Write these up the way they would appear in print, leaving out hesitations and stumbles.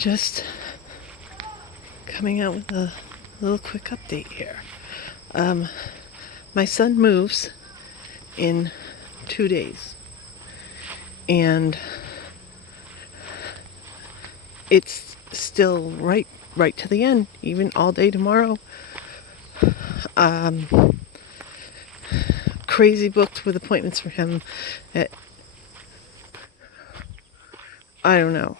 Just coming out with a little quick update here. My son moves in 2 days, and it's still right to the end, even all day tomorrow. Crazy booked with appointments for him at, I don't know.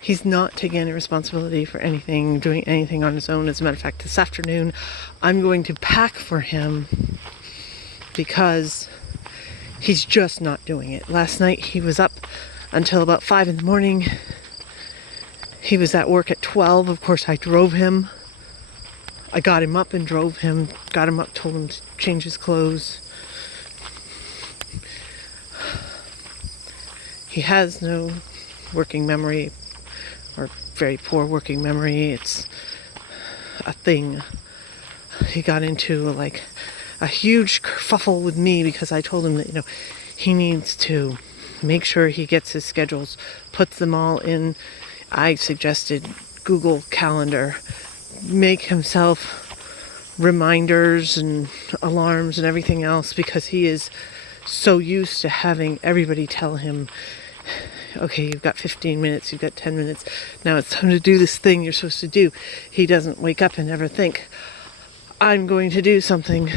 He's not taking any responsibility for anything, doing anything on his own. As a matter of fact, this afternoon, I'm going to pack for him because he's just not doing it. Last night, he was up until about 5 in the morning. He was at work at 12. Of course, I drove him. I got him up and drove him. Got him up, told him to change his clothes. He has no working memory, or very poor working memory. It's a thing. He got into a huge kerfuffle with me because I told him that, he needs to make sure he gets his schedules, puts them all in. I suggested Google Calendar, make himself reminders and alarms and everything else, because he is so used to having everybody tell him, okay, you've got 15 minutes, you've got 10 minutes, now it's time to do this thing you're supposed to do. He doesn't wake up and ever think, I'm going to do something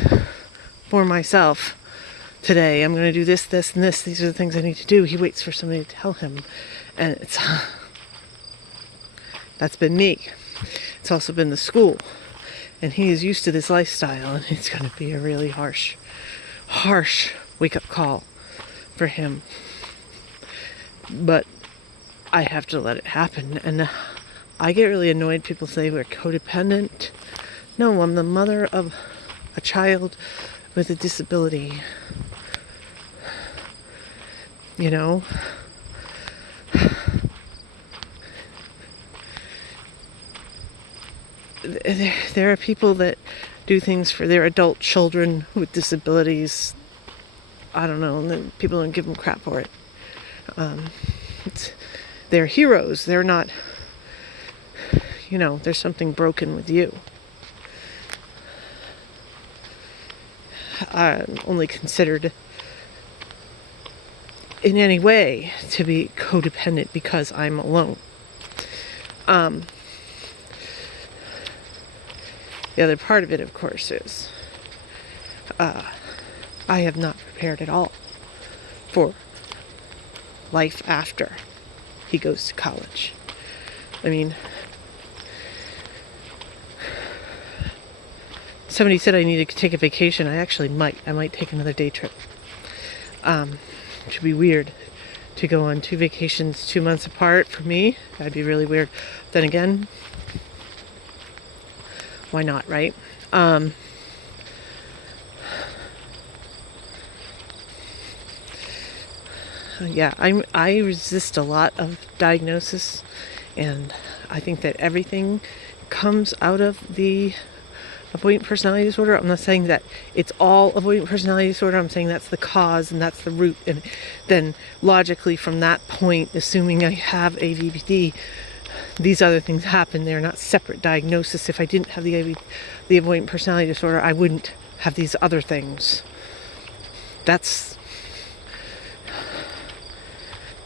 for myself today. I'm going to do this, this, and this. These are the things I need to do. He waits for somebody to tell him. And that's been me. It's also been the school. And he is used to this lifestyle, and it's going to be a really harsh wake-up call for him. But I have to let it happen. And I get really annoyed. People say we're codependent. No, I'm the mother of a child with a disability. There are people that do things for their adult children with disabilities. I don't know, and people don't give them crap for it. They're heroes. They're not, there's something broken with you. I'm only considered in any way to be codependent because I'm alone. The other part of it, of course, is I have not prepared at all for life after he goes to college. Somebody said I need to take a vacation. I might take another day trip. It should be weird to go on 2 vacations 2 months apart for me. That'd be really weird. Then again, why not, right? Yeah, I resist a lot of diagnosis, and I think that everything comes out of the avoidant personality disorder. I'm not saying that it's all avoidant personality disorder. I'm saying that's the cause and that's the root. And then logically from that point, assuming I have AVPD, these other things happen. They're not separate diagnosis. If I didn't have the avoidant personality disorder, I wouldn't have these other things.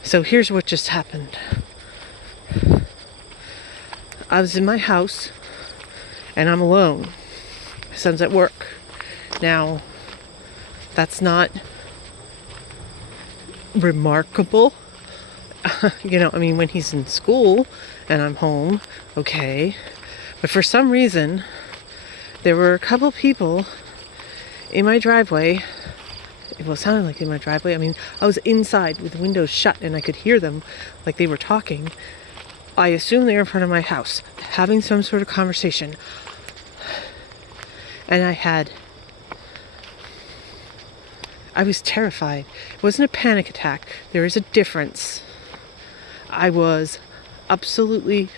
So here's what just happened. I was in my house and I'm alone. My son's at work. Now, that's not remarkable. When he's in school and I'm home, okay. But for some reason, there were a couple people in my driveway. Well, it sounded like in my driveway. I was inside with the windows shut and I could hear them like they were talking. I assume they were in front of my house, having some sort of conversation. And I was terrified. It wasn't a panic attack. There is a difference. I was absolutely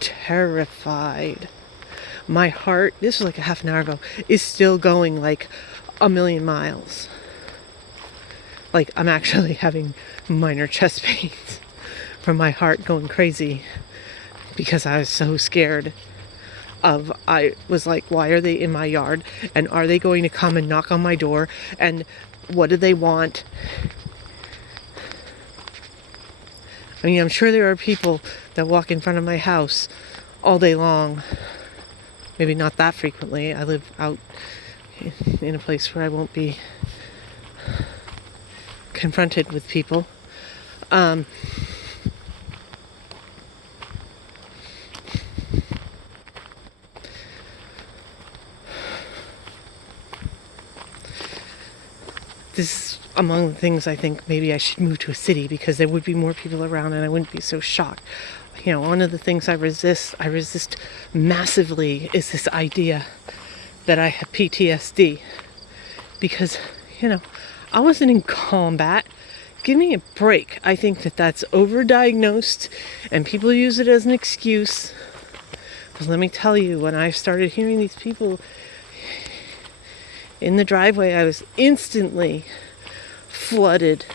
terrified. My heart, this was like a half an hour ago, is still going like a million miles. Like, I'm actually having minor chest pains from my heart going crazy because I was so scared I was like, why are they in my yard? And are they going to come and knock on my door? And what do they want? I mean, I'm sure there are people that walk in front of my house all day long. Maybe not that frequently. I live out in a place where I won't be confronted with people. This is among the things I think maybe I should move to a city because there would be more people around and I wouldn't be so shocked. You know, one of the things I resist massively is this idea that I have PTSD. Because, you know, I wasn't in combat. Give me a break. I think that that's overdiagnosed and people use it as an excuse. But let me tell you, when I started hearing these people in the driveway, I was instantly flooded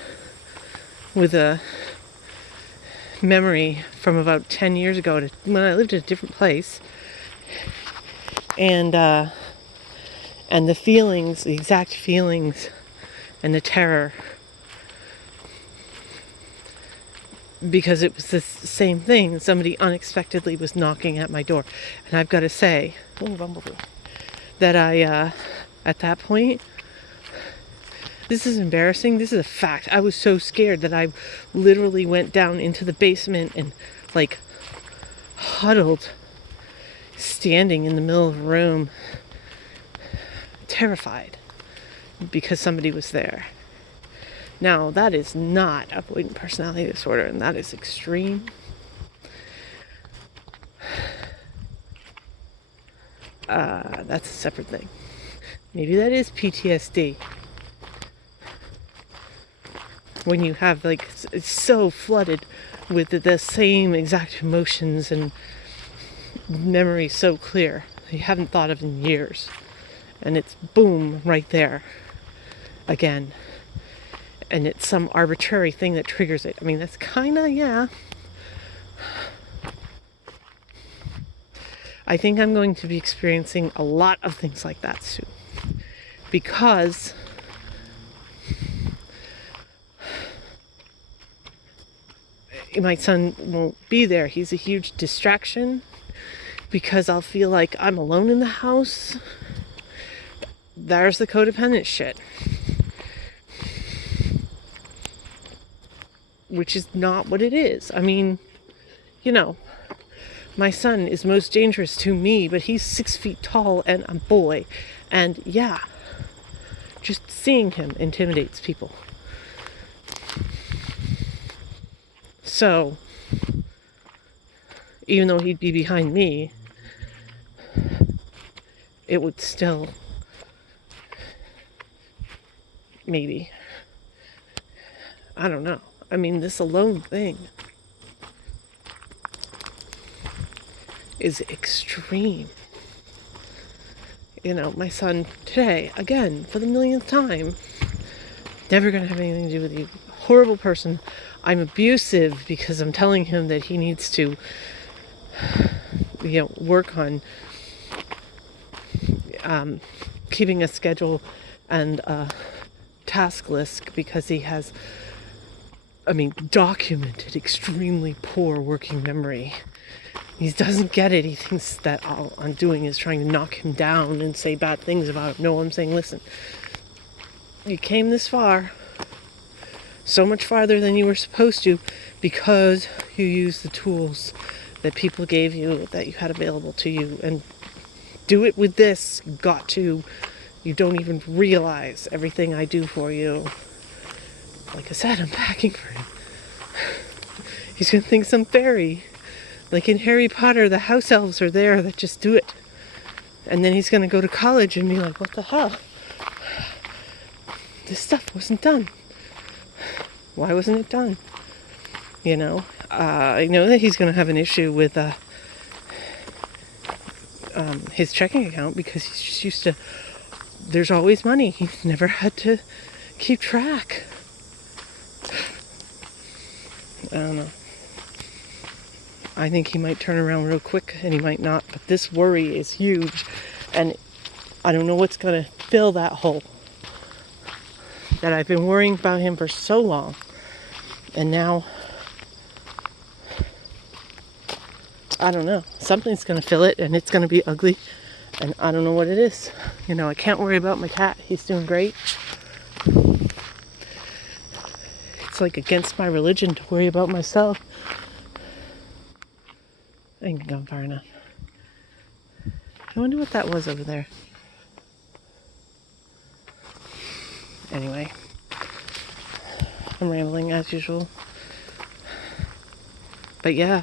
with a memory from about 10 years ago when I lived in a different place. And the feelings, the exact feelings and the terror. Because it was the same thing. Somebody unexpectedly was knocking at my door. And I've got to say, that I, at that point, this is embarrassing. This is a fact. I was so scared that I literally went down into the basement and like huddled, standing in the middle of a room, terrified because somebody was there. Now, that is not avoidant personality disorder, and that is extreme. That's a separate thing. Maybe that is PTSD. When you have, like, it's so flooded with the same exact emotions and memories so clear you haven't thought of in years. And it's boom, right there again. And it's some arbitrary thing that triggers it. I mean, that's kind of, yeah. I think I'm going to be experiencing a lot of things like that soon. Because my son won't be there. He's a huge distraction. Because I'll feel like I'm alone in the house. There's the codependent shit. Which is not what it is. I mean, you know, my son is most dangerous to me, but he's 6 feet tall and a boy. And yeah, just seeing him intimidates people. So, even though he'd be behind me, it would still, maybe, I don't know. I mean, this alone thing is extreme. You know, my son today, again, for the millionth time, never gonna have anything to do with you. Horrible person. I'm abusive because I'm telling him that he needs to, work on keeping a schedule and a task list because he has, documented extremely poor working memory. He doesn't get it. He thinks that all I'm doing is trying to knock him down and say bad things about him. No, I'm saying, listen, you came this far, so much farther than you were supposed to, because you used the tools that people gave you, that you had available to you, and do it with this. You don't even realize everything I do for you. Like I said, I'm packing for him. He's gonna think some fairy. Like in Harry Potter, the house elves are there that just do it. And then he's gonna go to college and be like, what the hell? This stuff wasn't done. Why wasn't it done? I know that he's gonna have an issue with his checking account because he's just used to, there's always money. He's never had to keep track. I don't know. I think he might turn around real quick and he might not, but this worry is huge and I don't know what's going to fill that hole that I've been worrying about him for so long. And now, I don't know, something's going to fill it and it's going to be ugly and I don't know what it is. You know, I can't worry about my cat. He's doing great. It's like against my religion to worry about myself. I ain't gone far enough. I wonder what that was over there. Anyway, I'm rambling as usual. But yeah,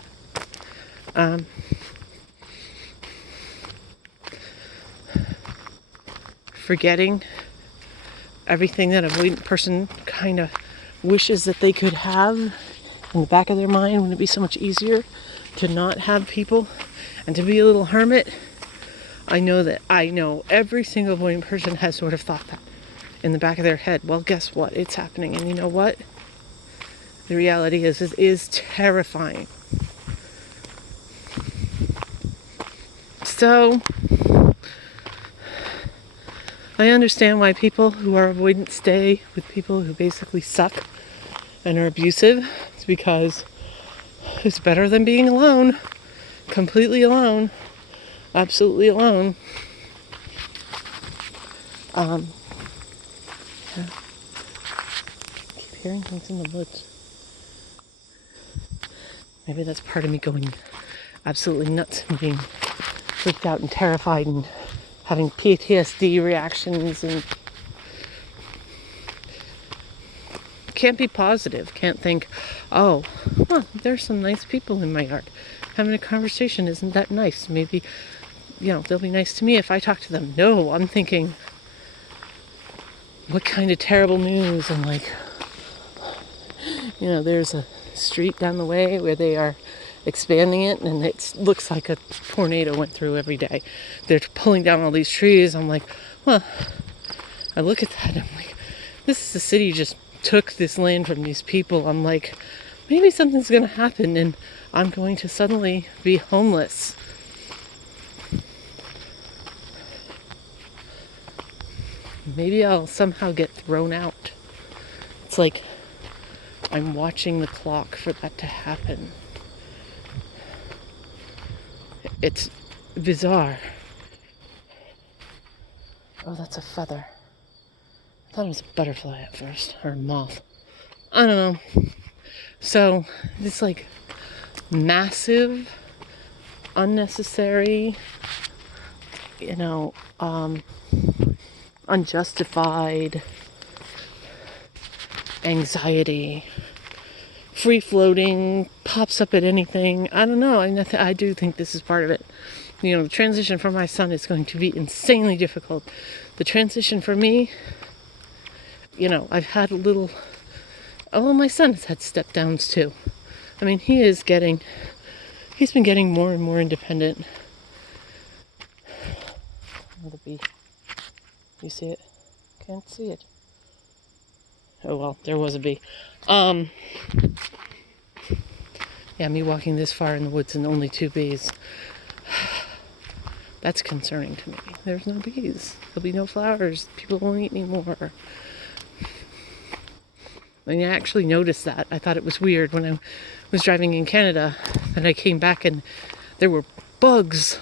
forgetting everything that a avoidant person kind of wishes that they could have in the back of their mind. Wouldn't it be so much easier to not have people and to be a little hermit? I know every single avoidant person has sort of thought that in the back of their head. Well, guess what? It's happening. And you know what? The reality is it is terrifying. So, I understand why people who are avoidant stay with people who basically suck and are abusive. It's because it's better than being alone. Completely alone. Absolutely alone. Yeah. Keep hearing things in the woods. Maybe that's part of me going absolutely nuts and being freaked out and terrified and having PTSD reactions and can't be positive. Can't think, oh, well, there's some nice people in my yard. Having a conversation, isn't that nice? Maybe, they'll be nice to me if I talk to them. No, I'm thinking, what kind of terrible news? And like, there's a street down the way where they are expanding it and it looks like a tornado went through every day. They're pulling down all these trees. I'm like, well, I look at that and I'm like, this is the city just took this land from these people. I'm like, maybe something's going to happen and I'm going to suddenly be homeless. Maybe I'll somehow get thrown out. It's like I'm watching the clock for that to happen. It's bizarre. Oh, that's a feather. I thought it was a butterfly at first, or a moth. I don't know. So, this like massive, unnecessary, unjustified anxiety, free-floating, pops up at anything. I don't know. I do think this is part of it. The transition for my son is going to be insanely difficult. The transition for me, I've had my son has had step downs too. I mean, he's been getting more and more independent. Another bee. You see it? Can't see it. Oh well, there was a bee. Yeah, me walking this far in the woods and only 2 bees. That's concerning to me. There's no bees. There'll be no flowers. People won't eat anymore. I mean, I actually noticed that. I thought it was weird when I was driving in Canada and I came back and there were bugs.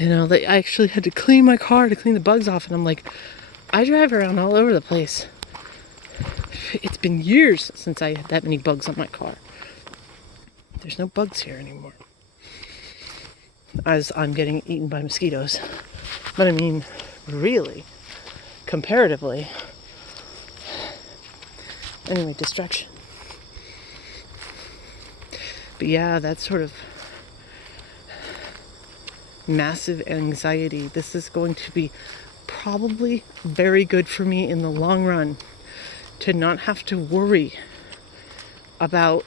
I actually had to clean my car to clean the bugs off, and I'm like, I drive around all over the place. It's been years since I had that many bugs on my car. There's no bugs here anymore. As I'm getting eaten by mosquitoes. But I mean, really, comparatively. Anyway, distraction. But yeah, that's sort of massive anxiety. This is going to be probably very good for me in the long run to not have to worry about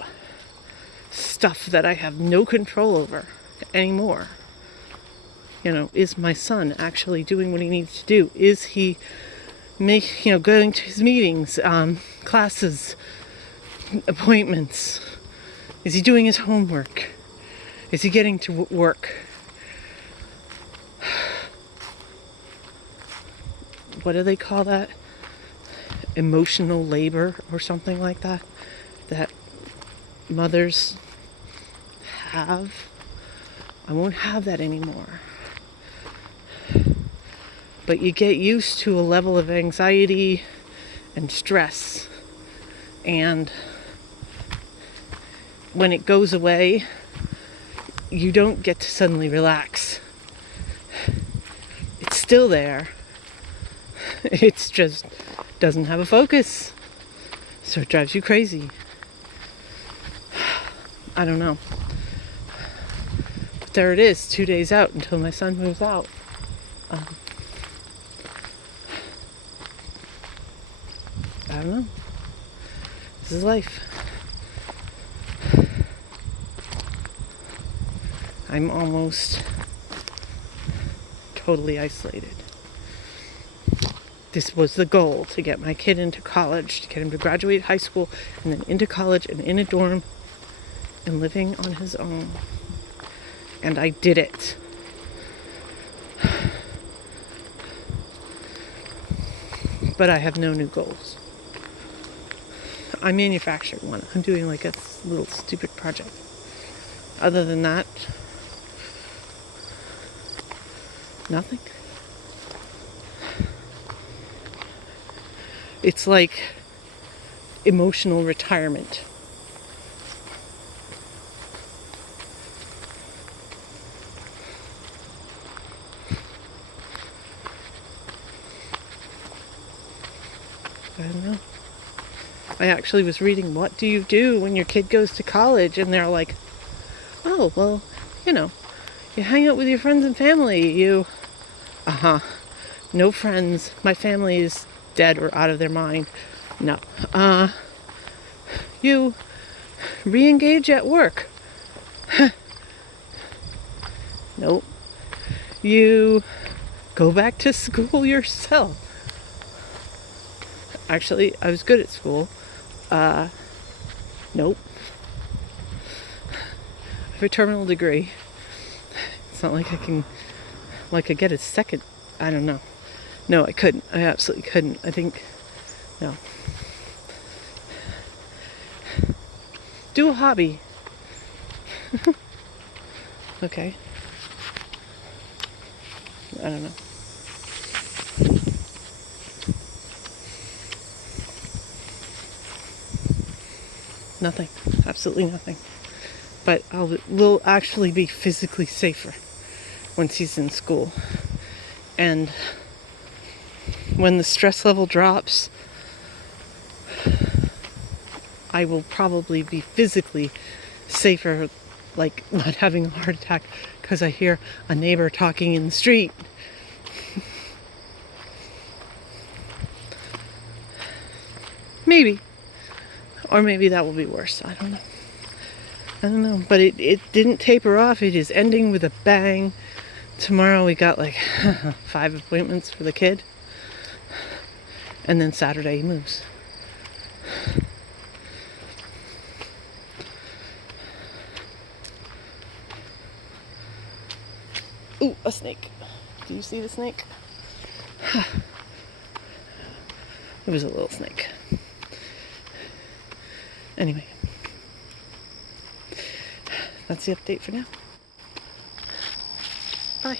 stuff that I have no control over anymore. Is my son actually doing what he needs to do? Is he going to his meetings, classes, appointments? Is he doing his homework? Is he getting to work? What do they call that? Emotional labor or something like that? That mothers have. I won't have that anymore. But you get used to a level of anxiety and stress. And when it goes away, you don't get to suddenly relax. It's still there. It's just doesn't have a focus. So it drives you crazy. I don't know. But there it is, 2 days out until my son moves out. I don't know. This is life. I'm almost totally isolated. This was the goal, to get my kid into college, to get him to graduate high school, and then into college and in a dorm and living on his own. And I did it. But I have no new goals. I manufactured one. I'm doing like a little stupid project. Other than that, nothing. It's like emotional retirement. I don't know. I actually was reading, what do you do when your kid goes to college? And they're like, oh, well, you hang out with your friends and family. No friends. My family is dead or out of their mind. No. You re-engage at work. Nope. You go back to school yourself. Actually, I was good at school. Nope. I have a terminal degree. It's not like I could get a second. I don't know. No, I couldn't. I absolutely couldn't. I think, no. Do a hobby. Okay. I don't know. Nothing. Absolutely nothing. But we'll actually be physically safer once he's in school. And when the stress level drops, I will probably be physically safer, like not having a heart attack because I hear a neighbor talking in the street. Maybe. Or maybe that will be worse. I don't know. But it didn't taper off. It is ending with a bang. Tomorrow we got like 5 appointments for the kid. And then Saturday he moves. Ooh, a snake. Do you see the snake? It was a little snake. Anyway, that's the update for now. Bye.